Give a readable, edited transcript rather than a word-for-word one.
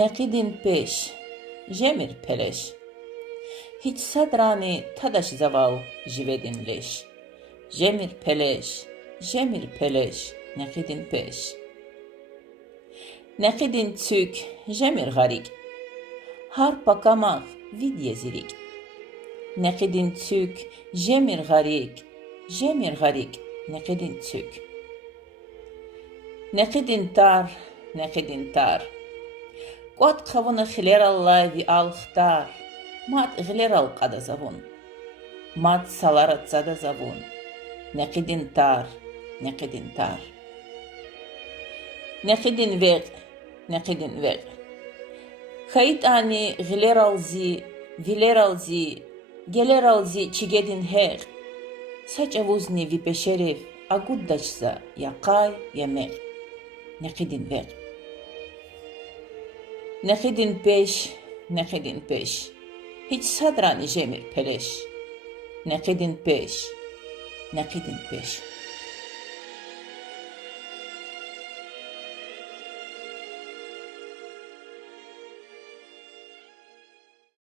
نقیدین پیش جمیر پلش هیچ صدرانی تداش زواو جیودین لش جمیر پلش نقیدین پیش نقیدین تük جمیر غریق هر پاکاmaq vidye zirik نقیدین تük جمیر غریق نقیدین تük نقیدین تار قد قوون خلیر الله وی alxtar مات غلیر alqada zavun مات salarat zada zavun نقیدین تار نقیدین veq Kayıt ani giler alzi, viler alzi, geler alzi çigedin her. Saç avuzni vi peşerif, aguddaçsa yakay yemek. Nekidin ver. Nekidin peş. Hiç sadran jemir peleş. Nekidin peş.